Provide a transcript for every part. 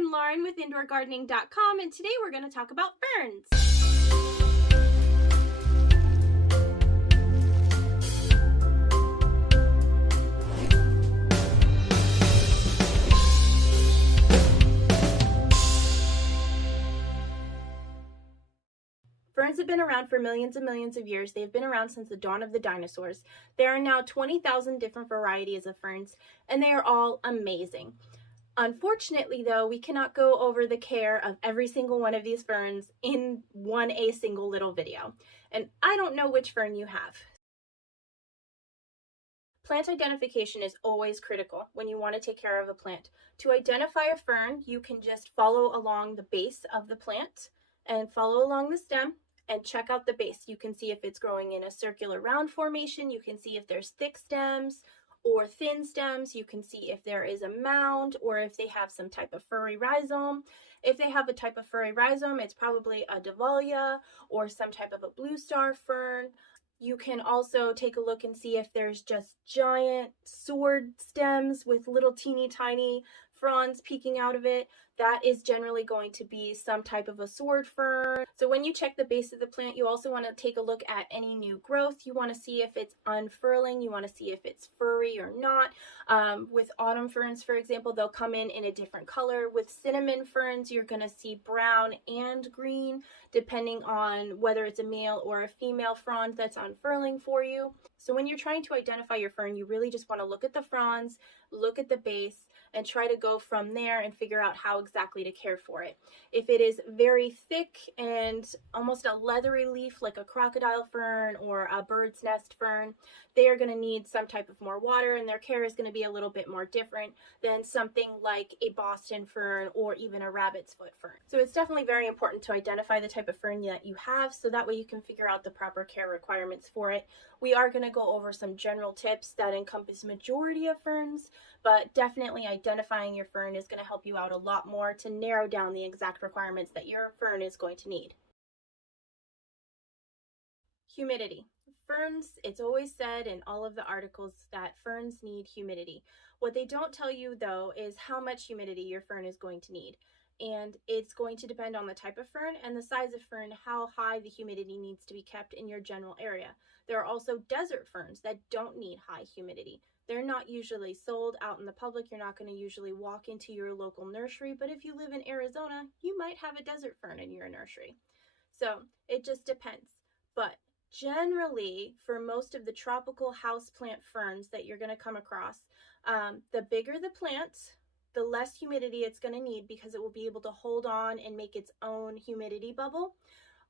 I'm Lauren with IndoorGardening.com, and today we're going to talk about ferns. Ferns have been around for millions and millions of years. They've been around since the dawn of the dinosaurs. There are now 20,000 different varieties of ferns, and they are all amazing. Unfortunately, though, we cannot go over the care of every single one of these ferns in a single little video. And I don't know which fern you have. Plant identification is always critical when you want to take care of a plant. To identify a fern, you can just follow along the base of the plant and follow along the stem and check out the base. You can see if it's growing in a circular round formation. You can see if there's thick stems or thin stems. You can see if there is a mound or if they have some type of furry rhizome. If they have a type of furry rhizome, it's probably a Dahlia or some type of a blue star fern. You can also take a look and see if there's just giant sword stems with little teeny tiny fronds peeking out of it. That is generally going to be some type of a sword fern. So when you check the base of the plant, you also want to take a look at any new growth. You want to see if it's unfurling. You want to see if it's furry or not. With autumn ferns, for example, they'll come in a different color. With cinnamon ferns, you're going to see brown and green, depending on whether it's a male or a female frond that's unfurling for you. So when you're trying to identify your fern, you really just want to look at the fronds, look at the base, and try to go from there and figure out how exactly to care for it. If it is very thick and almost a leathery leaf like a crocodile fern or a bird's nest fern, they are going to need some type of more water, and their care is going to be a little bit more different than something like a Boston fern or even a rabbit's foot fern. So it's definitely very important to identify the type of fern that you have, so that way you can figure out the proper care requirements for it. We are going to go over some general tips that encompass majority of ferns, but definitely identifying your fern is going to help you out a lot more to narrow down the exact requirements that your fern is going to need. Humidity. Ferns, it's always said in all of the articles that ferns need humidity. What they don't tell you, though, is how much humidity your fern is going to need. And it's going to depend on the type of fern and the size of fern, how high the humidity needs to be kept in your general area. There are also desert ferns that don't need high humidity. They're not usually sold out in the public. You're not going to usually walk into your local nursery, but if you live in Arizona, you might have a desert fern in your nursery. So it just depends. But generally, for most of the tropical houseplant ferns that you're going to come across, the bigger the plant, the less humidity it's going to need because it will be able to hold on and make its own humidity bubble.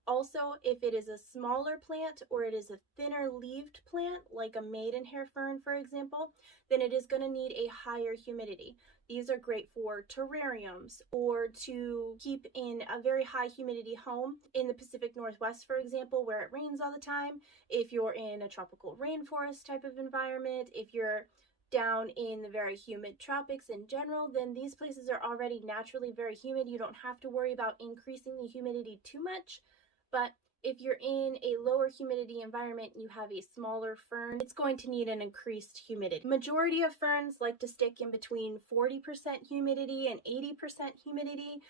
Also, if it is a smaller plant or it is a thinner leaved plant, like a maidenhair fern, for example, then it is going to need a higher humidity. These are great for terrariums or to keep in a very high humidity home in the Pacific Northwest, for example, where it rains all the time. If you're in a tropical rainforest type of environment, if you're down in the very humid tropics in general, then these places are already naturally very humid. You don't have to worry about increasing the humidity too much. But if you're in a lower humidity environment and you have a smaller fern, it's going to need an increased humidity. Majority of ferns like to stick in between 40% humidity and 80% humidity.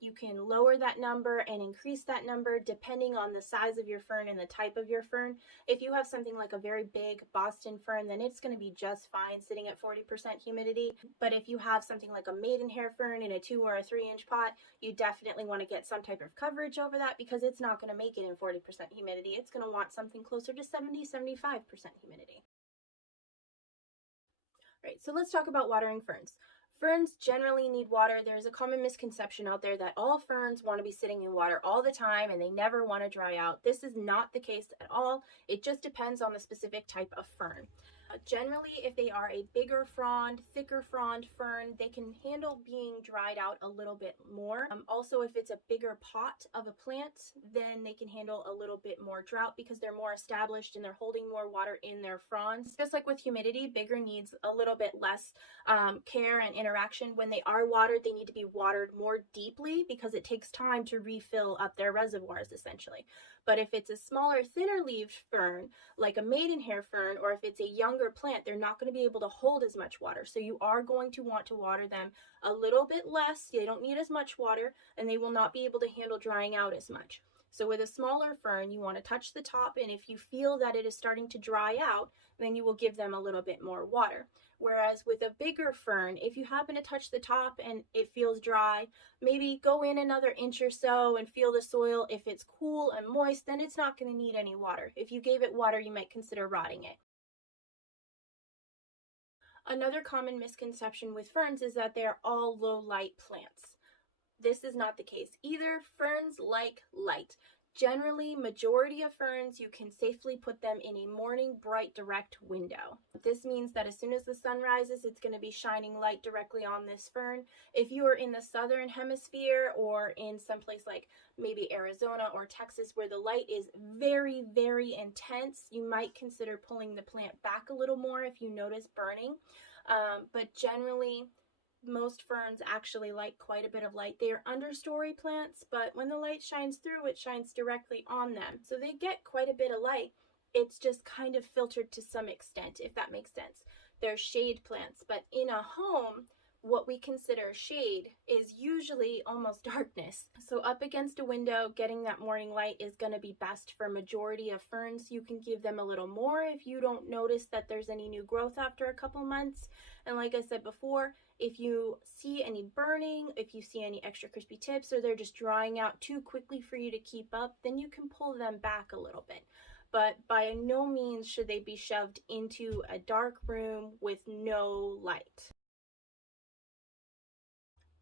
You can lower that number and increase that number depending on the size of your fern and the type of your fern. If you have something like a very big Boston fern, then it's going to be just fine sitting at 40% humidity. But if you have something like a maidenhair fern in a 2 or a 3 inch pot, you definitely want to get some type of coverage over that because it's not going to make it in 40% humidity. It's going to want something closer to 70-75% humidity. All right, so let's talk about watering ferns. Ferns generally need water. There's a common misconception out there that all ferns want to be sitting in water all the time and they never want to dry out. This is not the case at all. It just depends on the specific type of fern. Generally, if they are a bigger frond, thicker frond fern, they can handle being dried out a little bit more. Also, if it's a bigger pot of a plant, then they can handle a little bit more drought because they're more established and they're holding more water in their fronds. Just like with humidity, bigger needs a little bit less care and interaction. When they are watered, they need to be watered more deeply because it takes time to refill up their reservoirs, essentially. But if it's a smaller, thinner leaved fern, like a maidenhair fern, or if it's a younger younger plant, they're not going to be able to hold as much water. So you are going to want to water them a little bit less. They don't need as much water, and they will not be able to handle drying out as much. So with a smaller fern, you want to touch the top, and if you feel that it is starting to dry out, then you will give them a little bit more water. Whereas with a bigger fern, if you happen to touch the top and it feels dry, maybe go in another inch or so and feel the soil. If it's cool and moist, then it's not going to need any water. If you gave it water, you might consider rotting it. Another common misconception with ferns is that they're all low light plants. This is not the case either. Ferns like light. Generally, majority of ferns, you can safely put them in a morning bright direct window. This means that as soon as the sun rises, it's going to be shining light directly on this fern. If you are in the southern hemisphere or in some place like maybe Arizona or Texas where the light is very, very intense, you might consider pulling the plant back a little more if you notice burning. But generally, most ferns actually like quite a bit of light. They are understory plants, but when the light shines through, it shines directly on them. So they get quite a bit of light. It's just kind of filtered to some extent, if that makes sense. They're shade plants, but in a home, what we consider shade is usually almost darkness. So up against a window, getting that morning light is going to be best for majority of ferns. You can give them a little more if you don't notice that there's any new growth after a couple months. And like I said before, if you see any burning, if you see any extra crispy tips, or they're just drying out too quickly for you to keep up, then you can pull them back a little bit. But by no means should they be shoved into a dark room with no light.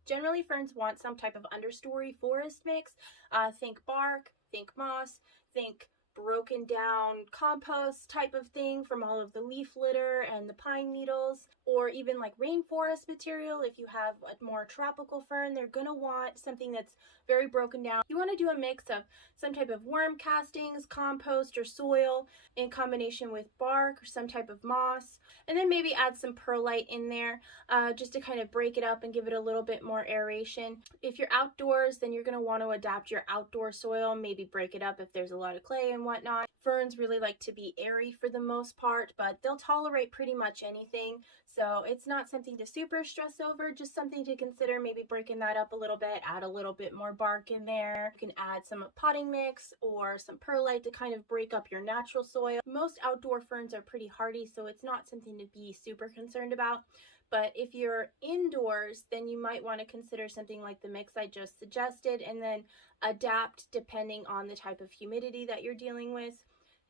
Generally, ferns want some type of understory forest mix. Think bark, think moss, think broken down compost type of thing from all of the leaf litter and the pine needles, or even like rainforest material. If you have a more tropical fern, they're gonna want something that's very broken down. You want to do a mix of some type of worm castings, compost, or soil in combination with bark or some type of moss, and then maybe add some perlite in there just to kind of break it up and give it a little bit more aeration. If you're outdoors, then you're going to want to adapt your outdoor soil, maybe break it up if there's a lot of clay and whatnot. Ferns really like to be airy for the most part, but they'll tolerate pretty much anything. So it's not something to super stress over, just something to consider, maybe breaking that up a little bit, add a little bit more bark in there. You can add some potting mix or some perlite to kind of break up your natural soil. Most outdoor ferns are pretty hardy, so it's not something to be super concerned about. But if you're indoors, then you might want to consider something like the mix I just suggested, and then adapt depending on the type of humidity that you're dealing with.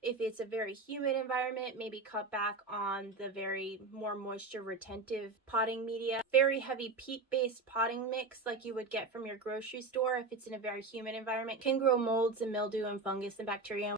If it's a very humid environment, maybe cut back on the very more moisture retentive potting media. Very heavy peat-based potting mix like you would get from your grocery store, if it's in a very humid environment, can grow molds and mildew and fungus and bacteria.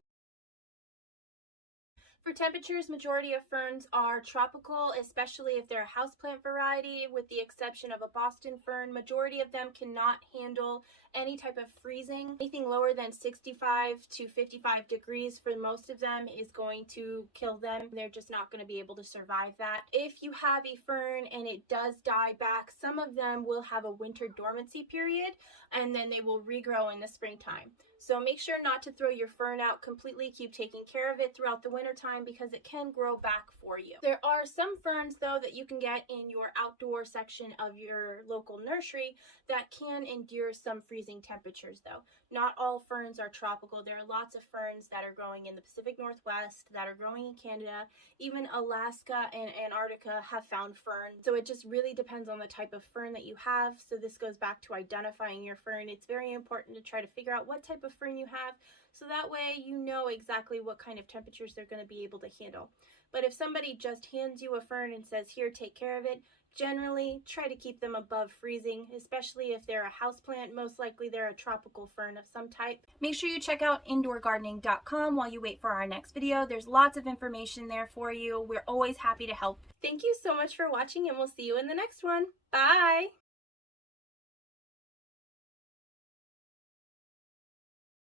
For temperatures, majority of ferns are tropical, especially if they're a houseplant variety, with the exception of a Boston fern. Majority of them cannot handle any type of freezing. Anything lower than 65 to 55 degrees for most of them is going to kill them. They're just not going to be able to survive that. If you have a fern and it does die back, some of them will have a winter dormancy period, and then they will regrow in the springtime. So make sure not to throw your fern out completely. Keep taking care of it throughout the winter time because it can grow back for you. There are some ferns though that you can get in your outdoor section of your local nursery that can endure some freezing temperatures though. Not all ferns are tropical. There are lots of ferns that are growing in the Pacific Northwest, that are growing in Canada. Even Alaska and Antarctica have found ferns. So it just really depends on the type of fern that you have. So this goes back to identifying your fern. It's very important to try to figure out what type of fern you have, so that way you know exactly what kind of temperatures they're going to be able to handle. But if somebody just hands you a fern and says, here, take care of it, generally try to keep them above freezing, especially if they're a houseplant. Most likely they're a tropical fern of some type. Make sure you check out indoorgardening.com while you wait for our next video. There's lots of information there for you. We're always happy to help. Thank you so much for watching, and we'll see you in the next one. Bye!